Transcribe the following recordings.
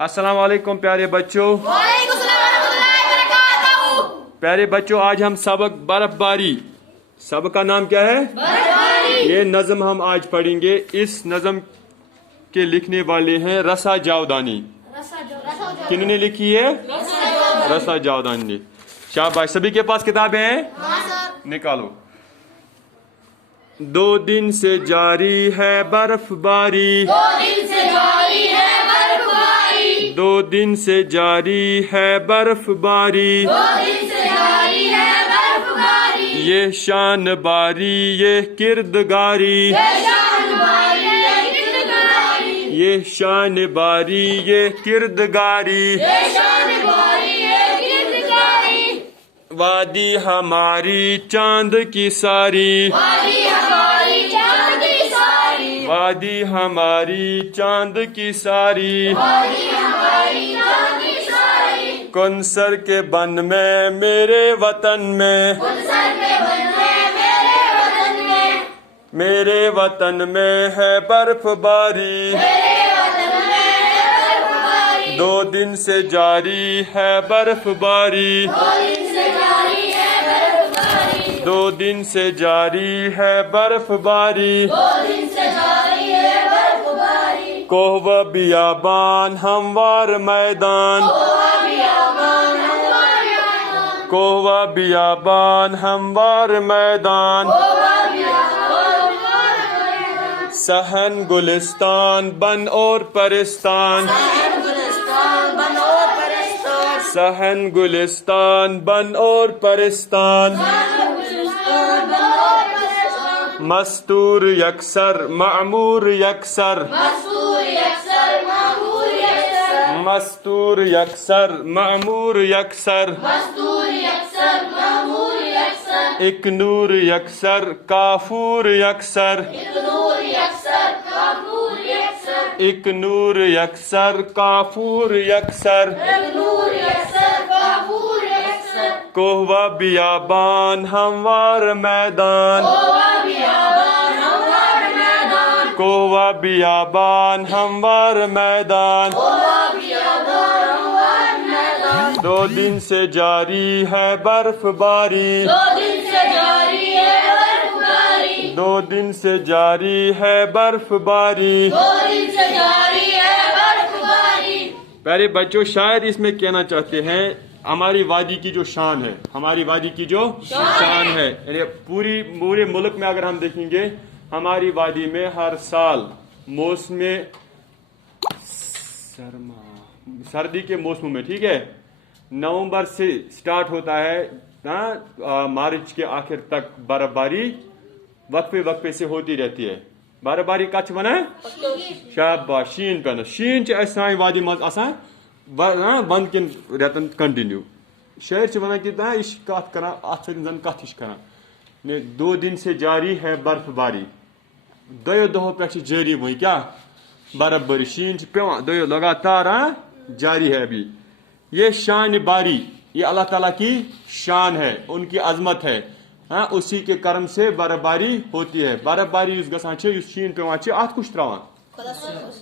अस्सलाम वालेकुम प्यारे बच्चों। प्यारे बच्चों, आज हम सबक बर्फबारी, सबक का नाम क्या है? ये नज़म हम आज पढ़ेंगे। इस नज़म के लिखने वाले हैं रसा जावदानी। किन्होंने लिखी है? रसा जावदानी ने। शाबाश। सभी के पास किताबें हैं? निकालो। 2 दिन से जारी है बर्फबारी, 2 दिन से जारी है बर्फबारी, 2 दिन से जारी है बर्फबारी, 2 दिन से जारी है बर्फबारी। ये शान बारी ये किरदगारी, ये शान बारी ये किरदगारी, ये शान बारी ये किरदगारी, ये शान बारी ये किरदगारी। वादी हमारी चांद की सारी, वादी हमारी चांद की सारी, वादी हमारी चांद की सारी, वादी हमारी चांद की सारी। कुनसर के बन में मेरे वतन में, कुनसर के बन में मेरे वतन में, मेरे वतन में है बर्फबारी, मेरे वतन में है बर्फबारी। 2 दिन से जारी है बर्फबारी, 2 दिन से जारी है बर्फबारी, 2 दिन से जारी है बर्फबारी, 2 दिन से जारी है बर्फबारी। कोहवा बियाबान हमवार मैदान, कोहवा बियाबान हमवार मैदान, कोहवा बियाबान हमवार मैदान, कोहवा बियाबान हमवार मैदान। सहन गुलिस्तान बन और परिस्तान, सहन गुलिस्तान बन और परिस्तान, सहन गुलिस्तान बन और परिस्तान। मस्तूर यकसर मामूर यकसर, मस्तूर यकसर मामूर यकसर, मस्तूर यकसर मामूर यकसर, मस्तूर यकसर मामूर यकसर। एक नूर यकसर काफूर यकसर, एक नूर यकसर काफूर यकसर, एक नूर यकसर काफूर यकसर, एक नूर यकसर काफूर यकसर। कोहवा बियाबान हमवार मैदान, कोहवा बियाबान हमवार मैदान, कोहवा बियाबान हमवार मैदान, कोहवा बियाबान हमवार मैदान। 2 दिन से जारी है बर्फबारी, 2 दिन से जारी है बर्फबारी, 2 दिन से जारी है बर्फबारी, 2 दिन से जारी है बर्फबारी। प्यारे बच्चों, शायद इसमें कहना चाहते हैं हमारी वादी की जो शान है, हमारी वादी की जो शान है, यानी पूरे मुल्क में अगर हम देखेंगे हमारी वादी में हर साल मौसम सर्दी के मौसम में, ठीक है, नवंबर से स्टार्ट होता है मार्च के आखिर तक बर्फबारी वक्फे वक्फे से होती रहती है। बर्फबारी कच वन शाबाश शीन पे शीन सान वादी मज आसान वन किन रेतन कंटिन्यू। शायर वन कि कत कर अन कत कर 2 दिन से जारी है बर्फबारी, 2 दोहों पे जारी वही क्या बर्फबारी, शीन पे 2 लगातार जारी है अभी। ये शान बारी, ये अल्लाह ताला की शान है, उनकी अजमत है। उसी के कर्म से बर्फबारी होती है। बर्फबारी गसान शीन पे अत कुछ त्रावान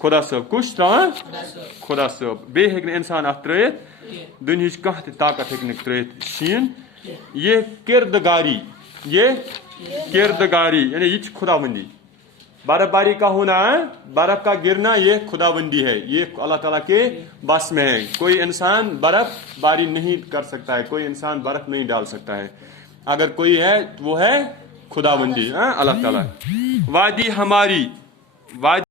खुदा सब, कुछ त्रावान खुदा सब। बे हेक इंसान अत त्रित, दुनिया कह ताकत हेक त्रित शीन। ये किरदगारी, ये किरदगारी यानी ये खुदाबंदी। बर्फबारी का होना, बर्फ का गिरना, ये खुदाबंदी है, ये अल्लाह ताला के बस में है। कोई इंसान बर्फबारी नहीं कर सकता है, कोई इंसान बर्फ नहीं डाल सकता है। अगर कोई है वो है खुदाबंदी, अल्लाह ताला। वादी हमारी, वादी